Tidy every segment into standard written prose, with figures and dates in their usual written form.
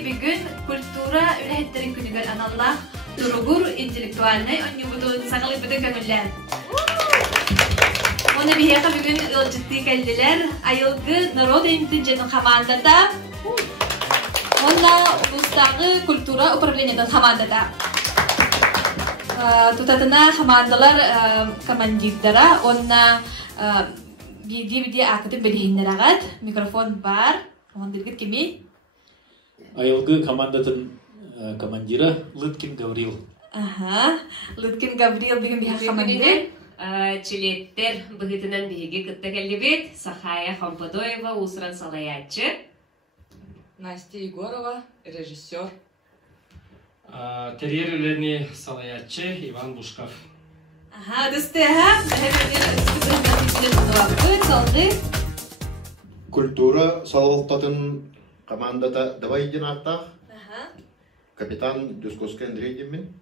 bugün kultura ürettikleri günügel anallah durugur intelektüelne onyubutun sakalı bütün kömürler. Ona bir heka bugün ciddi geldiler. Ayılgı Narod Eğitimci'nin komandada. Ona Uluslararası Kultura Upravleni'nin komandada. Tutatına komandalar komandidara. Ona bir akıtı belihinler ağat. Mikrofon var. Komandirgit kimi? Ayılgı komandatın komandira Lytkin Gavril. Aha, Lytkin Gavril bugün bir komandir. Çiletter bıhıtınan bihigi kıtta gelibet. Сахая Хампадоева, Усран Салаячы. Настя Егорова, режиссер. Терьерlerini Салаячы, Иван Бушков. Aha, düsteha. Kultura salvatın komandata davay dinakta. Капитан Дюсковский Андрей Демин.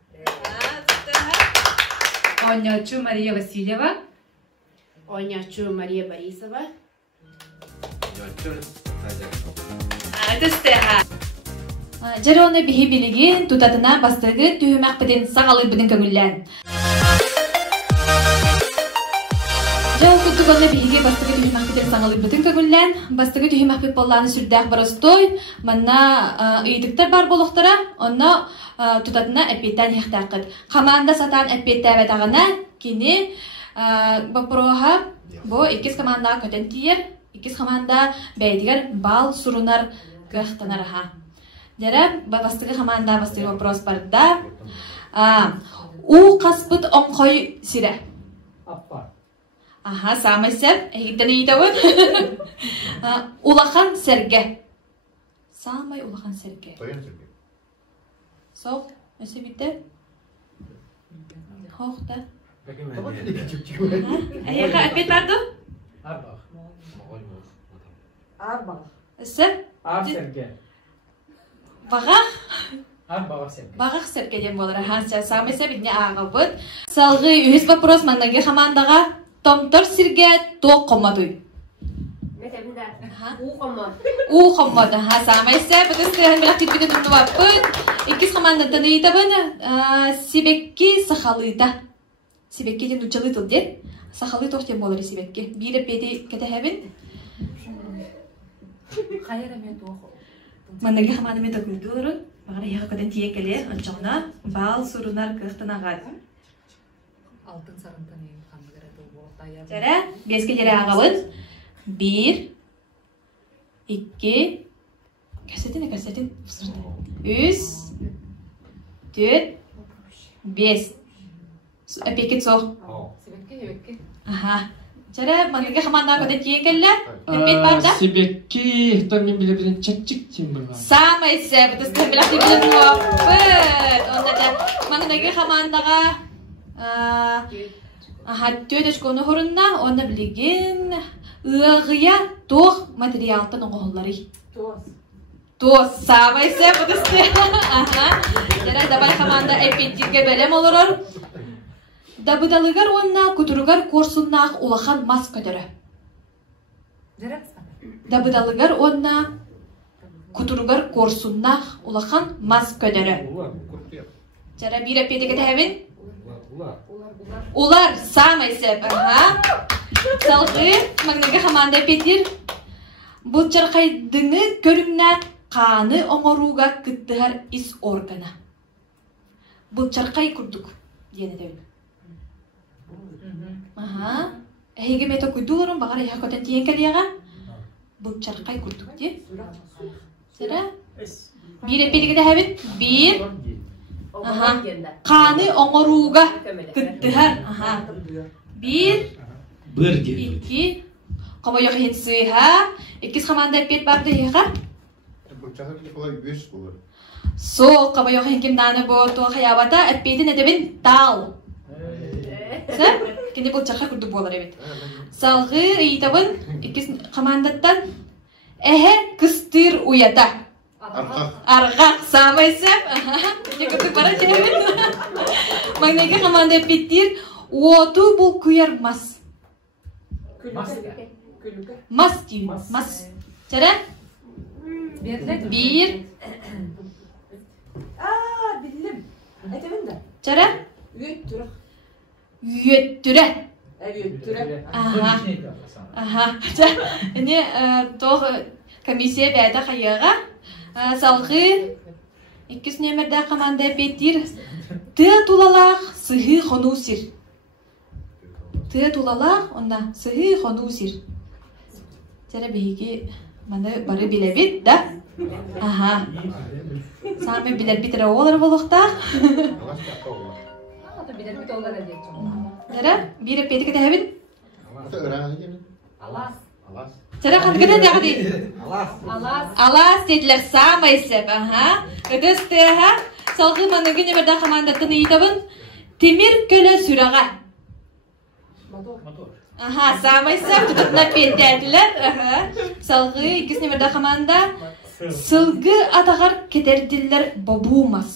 Онячу Мария Васильева. Онячу Мария Борисова. Жароны бихи билигин тутатына бастыгы түймәк биден сағалы биден көңіллән. Жалқы туғаны бихиге бастыгы түймәк биден сағалы биден көңіллән. Бастыгы түймәк бит болланы сүрдәк барыстой. Манна үйдіктер бар болуқтыра. Онна тутатына әппеттен хектақыд. Команда сатан әппетті әбетағына кені бапыруға бұ икіз командаға көтен тиер. Икіз команда бәйдігер бал сұрунар көқтанарға. Дәрі, бастығы команда бастығы вопрос барда. У қаспыт оңқой сире. Аппа. Аха, самай сәп. Әйгіттен үйдеуін. Улахан сәрге. Самай улахан сәрге. Тоян Сергей. Соқ, өсі бітті? Хоқта. Әйеға әпет барды? Арбах. Арбах. Өсі? Серге. Бағақ? Арбах Серге. Бағақ сәрге дем болыр. Ханша, самай сәп бітіне аға бұд. Салғы үйіз вопрос маннаге командаға томтор сірге тоқ қомадуй. У қомады. Самай сәп бұдыстығын білақ кетпеді тұнды баппын. Икіз командатын ейтабын себекке сақалыйда. Себекке ден ұчалы тұл дед. Сақалый тоқ дем болыр себекке. Бір әппеді кәді әбін. Қайыр әмет оқы. Маннаге командымен токуйду ұрын. Бағара еға көден тие келе. Анчағына бал сұрынар кықтын ағад. Алтын сарынтан ең қандығырады болғай. Жәрі, беске жәрі ағабын. 1, 2, көрсетін. 3, 4, 5. Әпекет соқ. Себекке, себекке. Аха. Жәрі, маннаге командаға көден тие келе. Әпет барда. Себекки, мен білебілен чәтчік тем бірға. Самай сәп, бұдыстығын білақ тепілін уаппыт. Онда да, маннаге командаға төдеш көні хорынна, онда білеген ұғыя тоқ материалтын оғылары. Тоз, самай сәп, бұдыстығын. Жәрі, дабай команда әпеттірге бәлем олырыр. Дабыдалығар онна күтірігар корсуннақ улахан мас көдірі. Дабыдалығар онна күтірігар корсуннақ улахан мас көдірі. Жара бір әпетеге тәбін? Улар, самай сәп. Салғы, маңнағы команда әпетір. Бұл жарқайдыңы көріңнә қаны оңыруға күттігар іс органа. Бұл жарқай күрдік, дені дәуін. Әйге мета күйдуырын, бағар әйға көтен тиен кәлияға. Бұл чарқай күрдік де. Сәрі? Бір әппетігі де әбін? 1. Қаны оңыруға күттігар. 1. 2. Қама yoq hen сүйha. 2 қаманда әппет барды еға? Сол, қама yoq hen кемданы бұл туға қаябата әппетін әдебін тал. Сәп? Кенде бұл чарқа күрдік болар әбет. Салғы ұйтабын, икіз командаттан әхе күстір уята. Арғақ, самай сәп. Не күрдік бара жәбет. Маңнеге команда әпеттер, оту бұл күйер мас. Мас дейін, мас. Жәрі? 1, Çara? Үйөттүрө. Үйөттүрө. Үйөттүрө. Aha. Ne toh комиссия бәді қайыға салғы 2 нөмірді команда беттір ты тулалақ сығы қону сир. Ты тулалақ онда сығы қону сир. Жәрі бейге маны бары білебет, да? Аха. Сами білер бітірі олар болуқтақ. Жәрі бері петі кәді әбін? Жәрі қанды кәді әді? Алас деділер самайсып. Өтісті, салғы манығы нөмірді командатын ейтабын темір көлі сүраға. Самайсып, тұтытына петті әділер. Салғы 2 нөмірді команда сылғы атағар кетерділер бабуымас.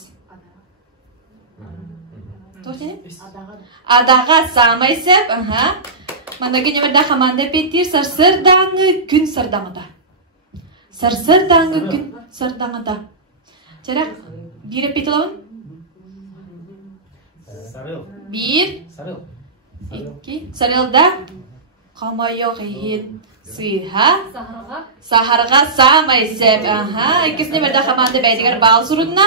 Адаға самайсып. Манағы нөмірді команда петтір сарсырдаңы күн сардаңыда. Сарсырдаңы күн сардаңыда. Жарақ, бір петті лауын? Бір. Сарылда қамайық ехет сыйға сахарға самайсып. 2 нөмірді команда бәдігер бал сұрынна.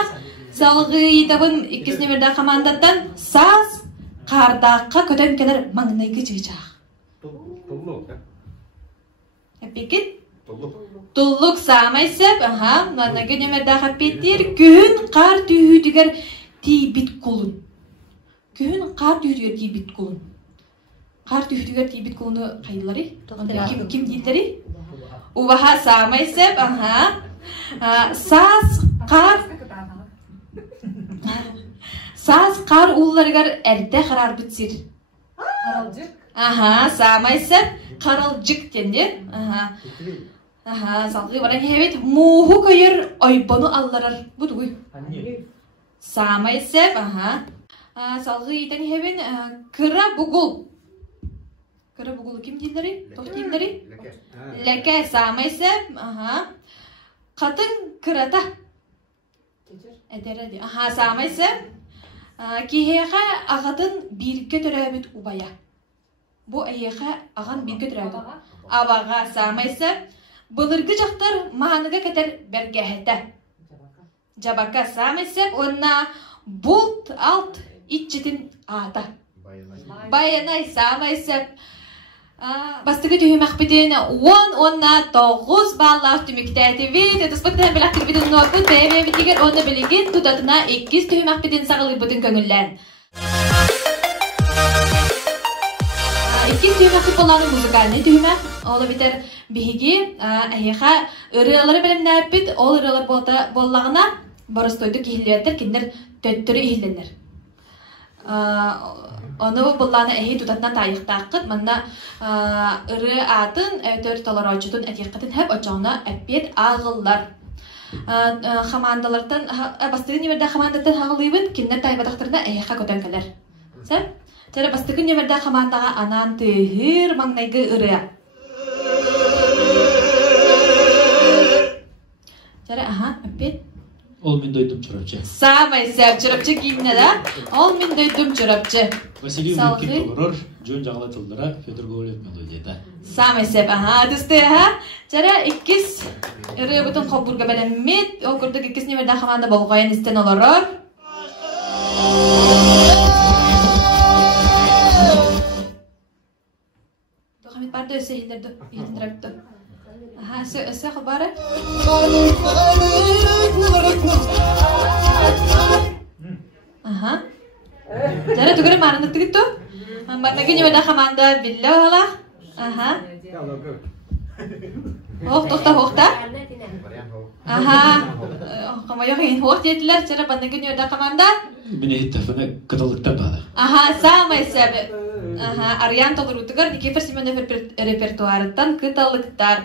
Салғы етабын 2 нөмірді командаттан саз қардаққа көтен кәлер маңнайғы жығычақ. Пекет? Тұллық самайсып. Манағы нөмірді петтер күн қар түйдігер тейбіт құлын. Күн қар түйдігер тейбіт құлын. Қар түйдігер тейбіт құлыны қайдылары? Кім дейлері? Убаға самайсып. Саз қар ұлларығар әрді қарар бұтсыр. Самайсып. Қаралжық денде. Салғы баран хевет муғу көйір ойбану алларар. Бұд ұй. Самайсып. Салғы етен хевен кыра бұғыл. Кыра бұғылы кім дейдері? Тоқ дейдері? Ләке самайсып. Қатын кырата. Әдері де. Самайсып. Кейхеға ағатын бірге түрәбіт ұбая. Бұ әйеға аған бірге түрәді. Абаға самайсып. Бұлырғы жақтар мағаныға кәтер бәргәхеті. Жабақа самайсып. Онна бұлт алт итчетін ата. Байынай самайсып. Бастығы түйім әқпетін 10-9 баллақ түміктәті бейт. Әтіспақтан біләқтір бітін нуапын тәйбе бітігер оны білеген тұтатына 2 түйім әқпетін сағылы бұтын көңіллән. 2 түйім әқпет боланы музыкальный түйім әқ. Олы бітер бейге әйеға ұрылары білімні әппет. Ол ұрылар боллағына барыстойды кейілеттер кендер төттірі кейілдерлер. Оны бұлланы әйі тұтатынан тайықтаққыт. Мұнна ұры атын әйтөр талар очытын әтеққытын әп очауына әппет ағылар. Хамандалардан, бастығын немерді хамандаттан ағылыйбын, кендер тайбатақтарына әйіққа көтен кәлер. Сәп? Тәрі бастығын немерді хамандаға анан түйір маңнайғы ұры. Тәрі, әппет. Ол мен дойдым чұрапчы. Самайсып, чұрапчы кейіміне да? Ол мен дойдым чұрапчы. Василий Улыкин толырыр, жөн жағыла тылдыра, Федор Говалев мелодияда. Самайсып, түсті, Жара 2 ұры бұтын қобырға бәлемет, ол күрдік 2 немерді қаманда болғайын істен олырыр. Тоқамет барды өсі елдерді, елдің рәкті. Өсі қылбары? Жара түгірі марындықты күтті? Барнағы немеді қаманда білі оғала? Оқта? Қамайық ең оқ дейділер, жара барнағы немеді қаманда? Мені хиттафыны кытылықтар бады. Самайсып. Ариян толыр ұтығыр, Никифор Семенов репертуарыттан кытылықтар.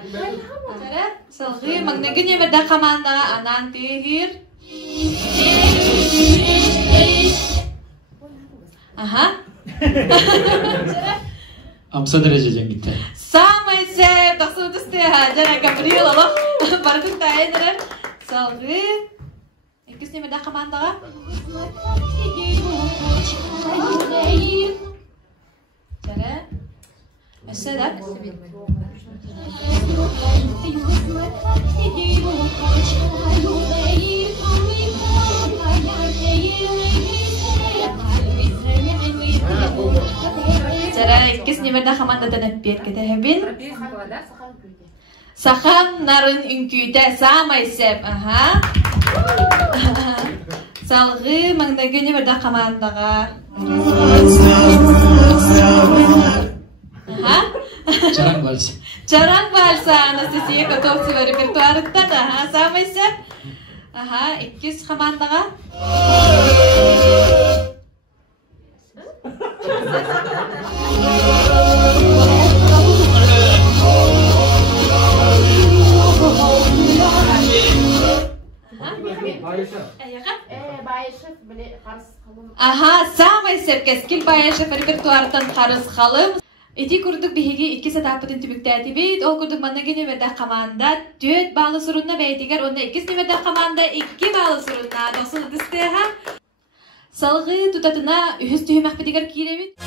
Салғы маңнағы немеді қамандаға анан тегір. Амса дәрежеден кетті. Самайсып, тақсы ұтысты. Жара Габриэл олық бардың тайынырыр. Салғы İkisi nimede komandaga. Jere. Mesela. Jere ikisi nimede komandadan hep ketehebin. Sakam narın ünküde samaysep. Aha. Salgı mangdagi nimede komandaga. Aha. Çarang vals. Çarang valsa Anastasiya Kotovtseva repertuarıttan aha samaysep. Aha ikisi komandaga. Bayışık bile karısı kalın. Aha, samaysep keskil bayışık repertuarıttan karız kalım. Iti kurduk bihigi iki setapıtın tübüktäti bit, ol kurduk manna gene verda kamanda 4 bağlı sorunna beytiger, onda ikisini verda kamanda 2 bağlı sorunna, dosun diste ha. Salgı tutatına ühüs tühümek bitiger kirevit.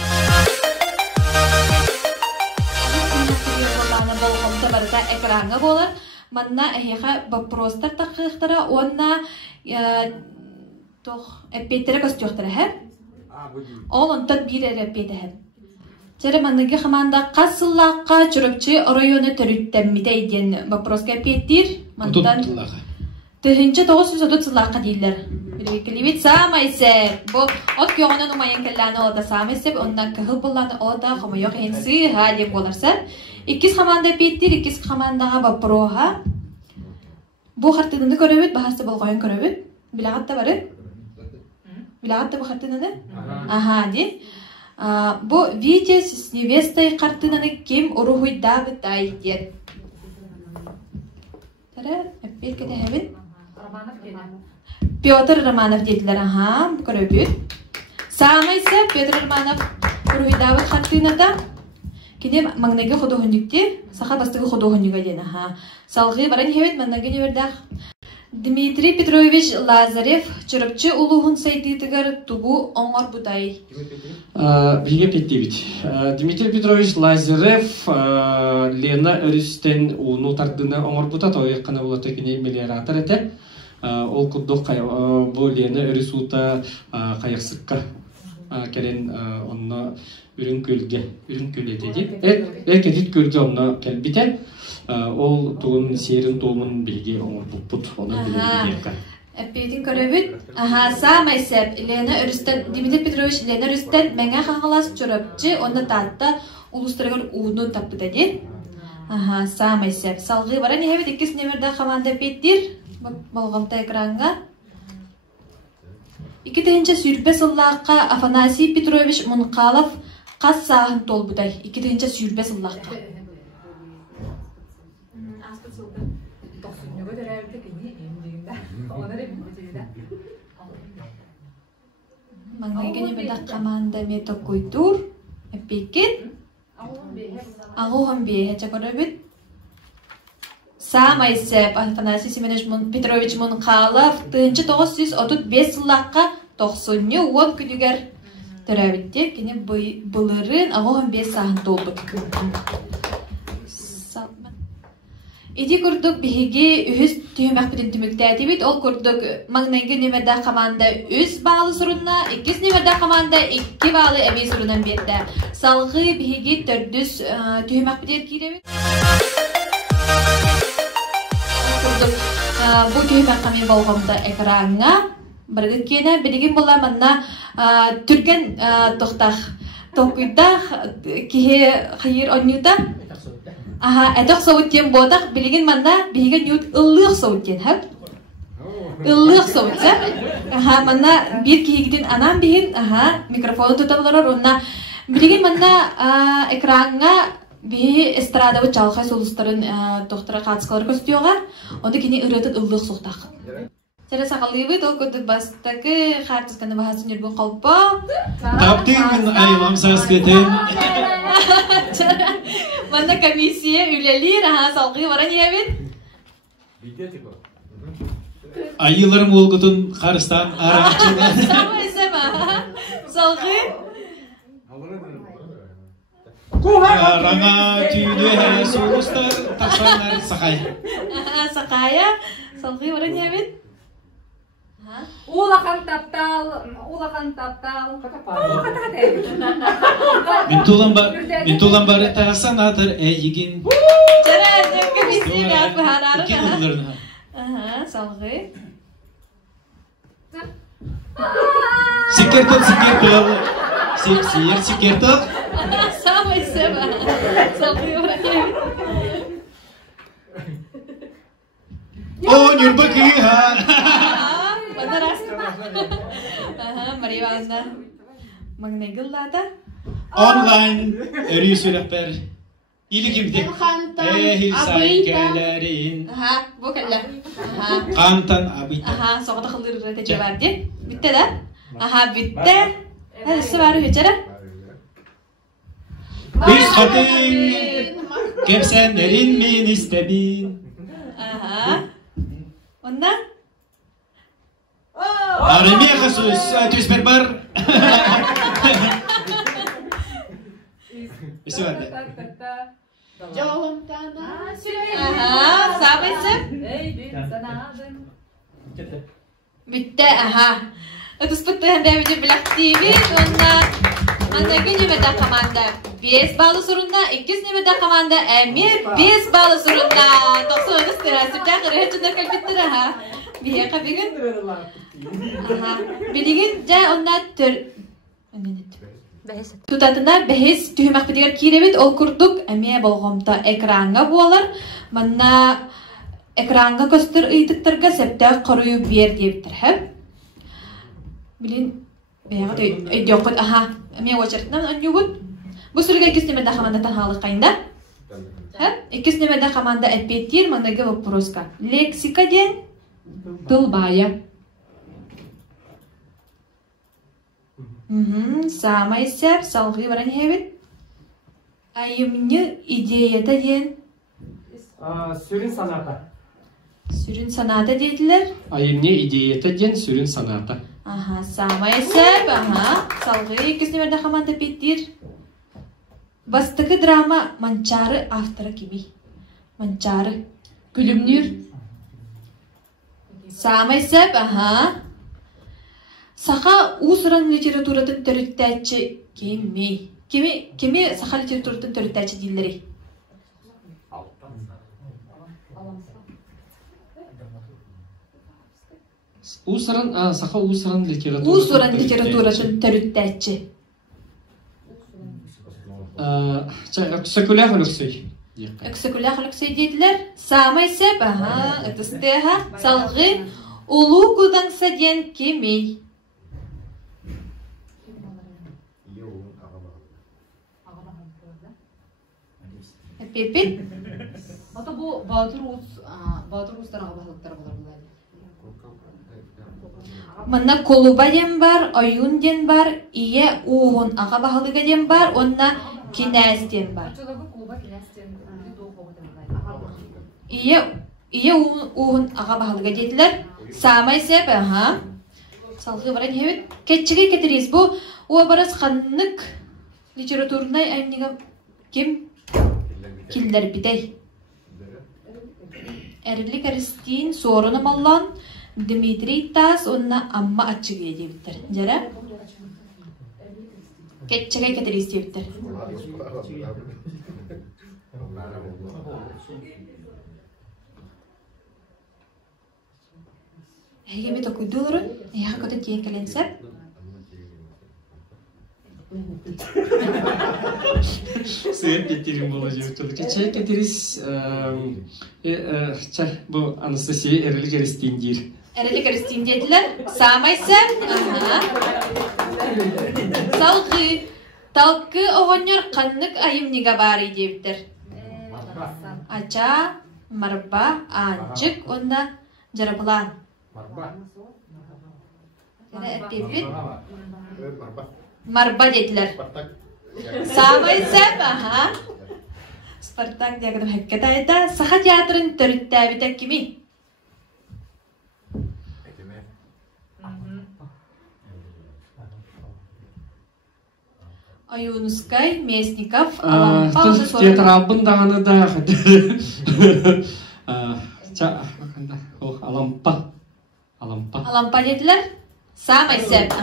Bolana bolkomta barata ekranga bolar. Manna eheha baprostar takıhtara, onna toh epetere kostyuhtara hep. Ol ontat bir repete hep. Jere mannagi kamanda kasıllaqqa çürüpçü rayonu törüttemmide eden baproska epettir. Mandan Tühünce 930 sılaqqa deyiller. Bilibit samaysep. Bu ot yoğunun umayan kellani oda samaysep. Ondan kahıl bollanı oda kama yok ensi halim bolarsa. İkiz kamanda epettir, ikiz kamandaga baproha. Bu hartını köröbüt, bahası bolgoyan köröbüt. Bilagatta barı. Bilagatta bu hartını. Aha di. Bu Витя с невестой картинаны кем уругуйда бытай дет. Тара, опять кете хебит? Петр Романов dediler aha, bu köröbüt. Sama ise Петр Романов уругуйда быт картинада. Kine magnagi xodohundikti, saha bastығы xodohundiga den aha. Salgı baran hebit managi neverdak. Дмитрий Петрович Лазарев чырыпчы улуғын сайдытыгар тугу оңар будай. Биге петтебит. Дмитрий Петрович Лазарев Лена Өрістен уну тардына оңар бута той қана болата кене мелиоратор ете. Ол куддық бұл Лена Өрісута қайықсыққа келен онна үрін көл етеді. Әкетет көлге онна кәлбітен. Ол туğun серин туğumun bilgi oңor buput onu bilgi. Эппетин көрөбүт. Аха, самайсеп Лена Өрүстен, Дмитрий Петрович Лена Өрүстен меңе хаңалас чурапчы, онда татта улустырган уну таппыда ди. Аха, самайсеп. Салгы баран хебит икис немерде команда петтир. Болгомта экранга. Икитинче сүрбе сыллакка Афанасий Петрович Мункалов кас сагын толбудай. Икитинче сүрбе сыллакка. Mangay beda kamanda meto kultur epikit Ağoğun bir hecha korabit Samaysep Afanasий Семенович Петрович Munkalov 1935 yıllıqqa 90 күнігер төрәбітте кені бұлырын Ağoğun 5 сағын толбыт. Иди курдук биһиги үһүс түймәк битен түмүктәти бит, ол курдук магнайгы немеда команда 3 баллы сурунна, 2 немеда команда 2 баллы эми сурунан берде. Салгы биһиги 400 түймәк битер киребит. Курдук бу түймәк камин болгонда экранга бирге кене билигин була манна түрген тохтах токуйда кие хайыр онюта. Aha, etok soğutken bodak bilgin manna bihigen yut ıllık soğutken hep. Illık soğutsa. Aha, manna bir kihigidin anam bihin, aha, mikrofonu tutabılar onna. Bilgin manna ekranga bihi estrada ve çalkay solustarın doktora katskaları köstüyorlar. Onda kini ırıtın ıllık soğutak. Saya sakalibit, o kudu bastaki kartus kanı bahasın yurgun kalpa. Taptın ayıvam sasketen. Mana komisiye üyeleri rahat salgı varan yebit. Ayılarım olgutun karıstan araççılar. Самый сеп, аха. Салгы. Ranga tüydü he soğustar taksanlar sakay. Аха, сакая. Салгы баран ябит. Улахан таптал. Bintulan bari taksan atır yigin. Жара, демке бисти гап ханары. İki kızlarını. Аха, салгы. Sikertok. Sikertok. Самый сеп, аха. Салгы баран ябит. O nyurbaki ha. Badarás. Aha, Maria Ivановна. Магнегыллада. Online örüyüsü rehber. İlikimde. Hilsaykeler'in. Aha, bu kalla. Aha. Kantan abita. Aha, soğukta kıldır da cevap diye. Bitti de. Aha, bitti. Hadi sıvarı hücre. Biz kadın kepsenlerin min istedin. Aha. Ondan? Aramiye kasus tüs berber. İşte bende. Aha, sampai sep. Bitti, aha. Itu seperti yang dia bisa bilang TV, ondan. Anda gini beda komanda. 5 balı surunda, 200 ne beda komanda. Emir 5 balı surunda. Toksa onu sırası da kırığı çunda kalbitti ha. Bihe kabigin. Aha. Bilgin ja ondan tür. Tutatına behis tühümak bidigar kirevit ol kurduk. Emiye bolgomta ekranga bualar. Manna ekranga köstür ıytıktırga septe koruyu bir diyebitir hep. Bilin beyağı da ödüyokut. Aha. Emiye vaçartından önyubut. Bu sürüge ikis nemede kamanda tanhalı kayında. Hep ikis nemede kamanda etbetir mandaga vaporoska. Leksika diyen tılbaya. Samay sep salgı varan hevit. Ayımını ideyata diyen. Sürün sanata. Sürün sanata dediler. Ayımne ideyete diyen sürün sanata. Aha, samay sep, aha. Salgı ikis nemede kamanda bitir. Bastıkı drama mançarı aftara gibi. Mançarı. Gülümnür. Samay sep, aha. Saha usuran literatüratın törüttəçi kimi? Kimi saha literatüratın törüttəçi dilleri? Saha usuran literatüratın törüttəçi. Seküler hülüksüy. Ekseküler hülüksüy dediler. Samay sep, aha. Etisdeha, salgı. Ulu kudansa diyen kimi? Pepit. Ata bu Bahadır Uğuz'dan ağabeylikleri bular. Manna koluba diyen var, ayun diyen var, iye uğun ağabeyliği diyen var, onna kinez diyen var. İye uğun ağabeyliği dediler. Samay sep, aha. Salgı varan hevit. Keççige ketiriz bu. O baraz kanlık literatürüne aynı kim? Killer bidey. Erlik Aristin sorunu mallan Dimitri Tas onna amma açık edebittir. Jara? Keççige ketiriz debittir. Hege bir okudurun. Ya kota tiye kalensep. Seyir getirin bolacak çocuk. Çay getiriz. Bu Anastasia Erlik Aristin dir. Erlik Aristin dediler. Samay sep. Aha. Salgı. Talkı oğonyor kanlık ayım niga bari debittir. Aca, marba, ancık, onda jarapılan. Marba dediler. Samay sep, aha. Spartak diye kadar hakikatayda saha tiyatrın törüttəbitek kimi? Аюнускай, Местников, Алампа, Тус театрабын дағаны да Алампа. Алампа деділер. Самай сәп.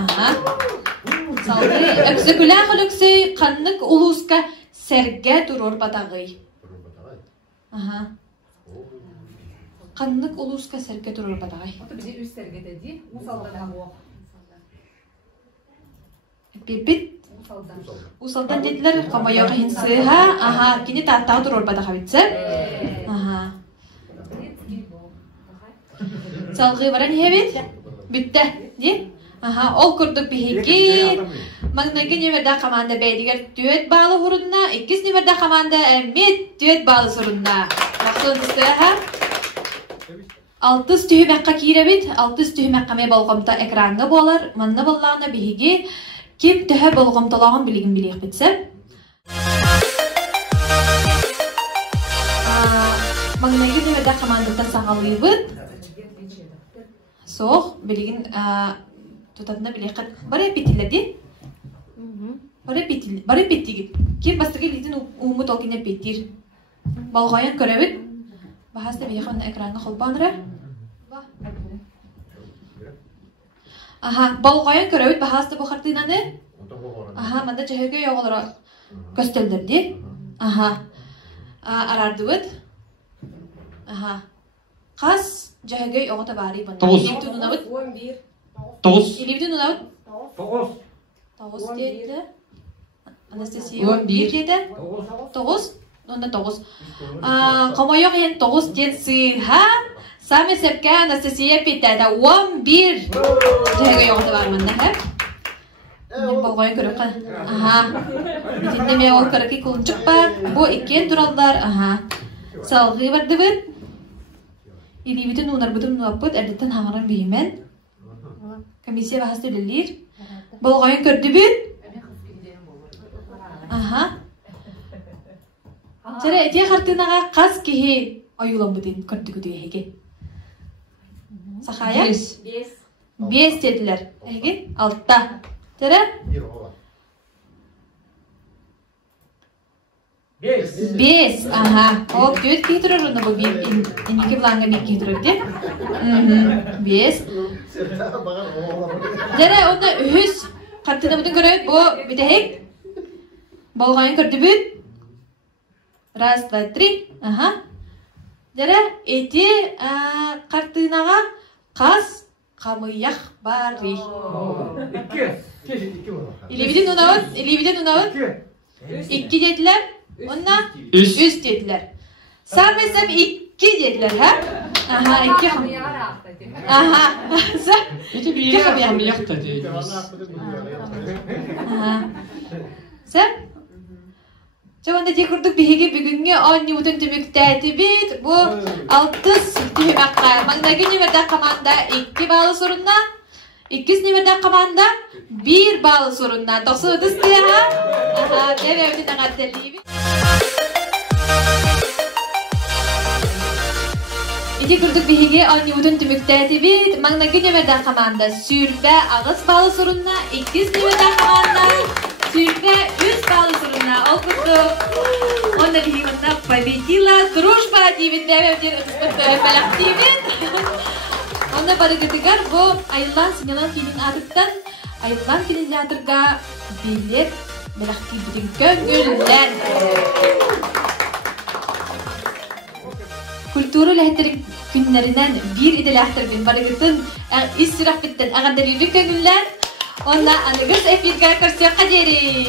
Салды, өксікілі құлықсый қаннық улуска сәрге тұрор батағый. Қаннық улуска сәрге тұрор батағый. Ото биде үз сәргеде ди, усалдан оқ. Бепит. Усалдан деділер, қамайоғы хинсыға, кені таттағы тұрор батаға бітсі. Салғы баран хебет? Бітті, де? Ол күрдік бігеге. Маңнайғы немерді қаманда бәйдігер түйет балы ғұрынна, 2 немерді қаманда әмет түйет балы сұрынна. Мақтың үстіға. 6 түйімәққа кейре бет, 6 түйімәққа ме болғымта экранға болар, манна болағына бігеге кем түйі болғымталағын білігін білег бітсі. Маңнайғы немерді қамандықта сағалы бұд. Соқ, білігін тұтатына білег қат. Бары петілерді? Бары петтігі. Кем бастығы летін ұмыт олгіне петтір. Балғайын көрәбіт. Бағасты білег қанна экранға қолбаныры. Балғайын көрәбіт бағасты бұқартынаны. Манда жайғы яғылыра көстелдерді. Арарды бұд. Қас жайғы яғыта бары бұнда. 9. Елебдің ұнауыд? 9 деді. Анастасия 11 деді. 9? Онда 9. Қамайоқ ең 9 дед сыйға. Саме сәпке Анастасия петтәді. 11 жайғы яғыта бары мұнда. Мен балғайын көріп қан. Бітіндеме ол көрікі күлінчік бар. Бұл екен тұралдар. Салғы барды бұд. Елебдің ұнар бұдым ұнап бұд. Әрдеттен хаңырын беймен. Комиссия бағасты өлелер. Болғайын көрді бүт? Жәрі әте қартынаға қас кеге айулан бұдын көрді күді әйге. Сақая? 5 деділер. Әйге? 6. Жәрі? 5. Ол көт кей тұрыр ұны бұл енеке бұлаңға мен кей тұрыр де? 5. Жәрі онда үхіз қартына бұдың көріп бұл бітәйік? Болғайын көрді бүт? 1, 2, 3. Жәрі әте қартынаға қас қамыяқ бары. Елебеден ұнауыд? 2 деділер? Онна? 3 dediler. Sarmesem 2 dediler ha? 2 ham. Sen? İşte bir yere hamıyak da değil. Sen? Çoğunda tekurduk bihige bugünkü 10 Newton tümüktəti bit. Bu 6 tüymakka. Mangdaki nümerdə komanda 2 bağlı sorunna. 2 nümerdə komanda 1 bağlı sorunna. 9 diye ha? Evet, naqatteli. İki kurduk bihige 10 Newton tümüktəti bit. Mangdaki nümerdə komanda sürbe ağız bağlı sorunna. 2 nümerdə komanda sürbe 3 bağlı sorunna. Al kurduk. Onda bihigonna победила дружба дивит. Evet, balak divit. Onda pada ketigar bu ayılan sinyalan kilin atıktan ayılan kilin atırga bilet balak divitin köngülden. Kulturu lehterin günlerinden bir idelahtır bin barıgıtın istiraf bitten ağandalilik köngülden. Onda anıgız epirga karşı kaderi.